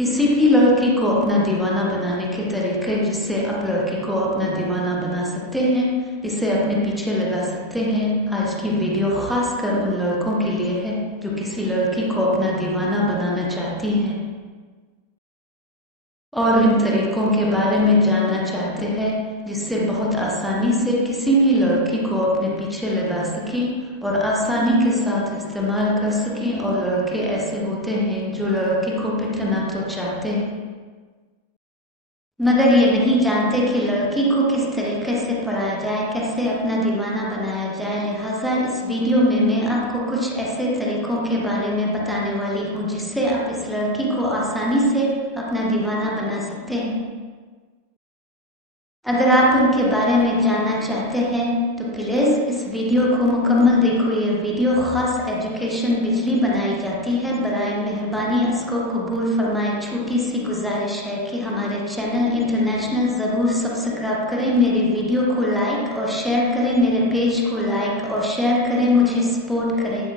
किसी भी लड़की को अपना दीवाना बनाने के तरीके जिससे आप लड़की को अपना दीवाना बना सकते हैं, इसे अपने पीछे लगा सकते हैं। आज की वीडियो खास कर उन लड़कों के लिए है जो किसी लड़की को अपना दीवाना बनाना चाहती हैं और इन तरीकों के बारे में जानना चाहते हैं जिससे बहुत आसानी से किसी भी लड़की को अपने पीछे लगा सकें और आसानी के साथ इस्तेमाल कर सकें। और लड़के ऐसे होते हैं जो लड़की को पिटना तो चाहते हैं मगर ये नहीं जानते कि लड़की को किस तरीके से पढ़ाया जाए, कैसे अपना दीवाना बनाया जाए। लिहाजा इस वीडियो में मैं आपको कुछ ऐसे तरीकों के बारे में बताने वाली हूँ जिससे आप इस लड़की को आसानी से अपना दीवाना बना सकते हैं। अगर आप उनके बारे में जानना चाहते हैं तो प्लीज़ इस वीडियो को मुकम्मल देखो। ये वीडियो खास एजुकेशन बिजली बनाई जाती है। बराए मेहरबानी इसको कबूल फरमाएं। छोटी सी गुजारिश है कि हमारे चैनल इंटरनेशनल ज़रूर सब्सक्राइब करें, मेरे वीडियो को लाइक और शेयर करें, मेरे पेज को लाइक और शेयर करें, मुझे सपोर्ट करें।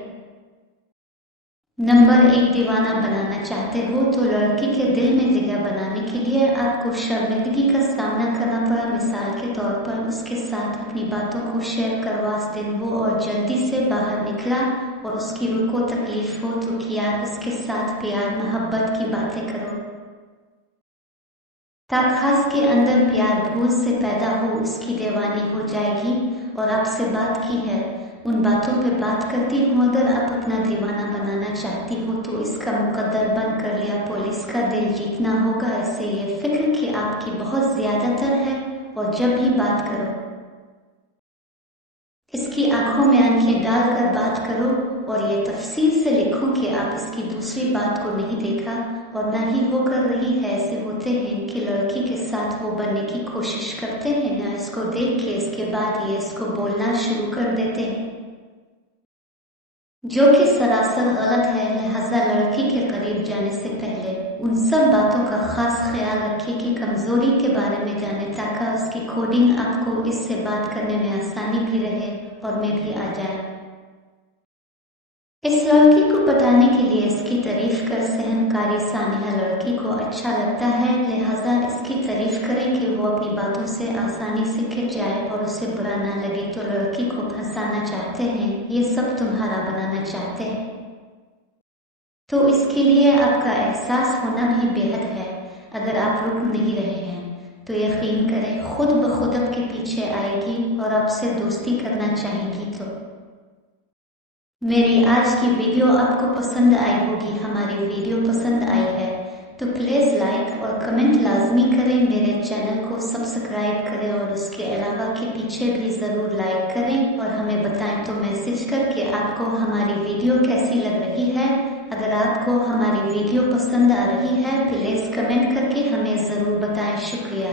नंबर 1, दीवाना बनाना चाहते हो तो लड़की के दिल में जगह बनाने के लिए आपको शर्मिंदगी का सामना करना पड़ा। मिसाल के तौर पर उसके साथ अपनी बातों को शेयर करवा दिन वो और जल्दी से बाहर निकला और उसकी रूह को तकलीफ हो तो किया इसके साथ प्यार मोहब्बत की बातें करो ताखास के अंदर प्यार भूल से पैदा हो, उसकी दीवानी हो जाएगी। और आपसे बात की है, उन बातों पे बात करती हूँ। अगर आप अपना दीवाना बनाना चाहती हो तो इसका मुकद्दर बंद कर लिया, पुलिस का दिल जीतना होगा। ऐसे ये फिक्र कि आपकी बहुत ज़्यादातर है और जब भी बात करो इसकी आंखों में आंखें डालकर बात करो और ये तफसील से लिखो कि आप इसकी दूसरी बात को नहीं देखा और ना ही वो कर रही है। ऐसे होते हैं कि लड़की के साथ वो बनने की कोशिश करते हैं, ना इसको देख के इसके बाद ये इसको बोलना शुरू कर देते हैं जो कि सरासर गलत है। लिहाजा लड़की के करीब जाने से पहले उन सब बातों का खास ख्याल रखिए कि कमज़ोरी के बारे में जाने ताकि उसकी कोडिंग आपको इससे बात करने में आसानी भी रहे और में भी आ जाए। इस लड़की को बताने के लिए इसकी तारीफ कर सहनकारी सानिया लड़की को अच्छा लगता है। लिहाजा इसकी तारीफ करें कि वो अपनी बातों से आसानी से खिंच जाए और उसे बुरा ना लगे। तो लड़की को फंसाना चाहते हैं, ये सब तुम्हारा बनाना चाहते हैं, तो इसके लिए आपका एहसास होना भी बेहद है। अगर आप रुक नहीं रहे हैं तो यकीन करें खुद ब खुद आपके पीछे आएगी और आपसे दोस्ती करना चाहेंगी। तो मेरी आज की वीडियो आपको पसंद आई होगी। हमारी वीडियो पसंद आई है तो प्लीज़ लाइक और कमेंट लाजमी करें, मेरे चैनल को सब्सक्राइब करें और उसके अलावा के पीछे भी ज़रूर लाइक करें और हमें बताएं तो मैसेज करके आपको हमारी वीडियो कैसी लग रही है। अगर आपको हमारी वीडियो पसंद आ रही है प्लीज़ कमेंट करके हमें ज़रूर बताएं। शुक्रिया।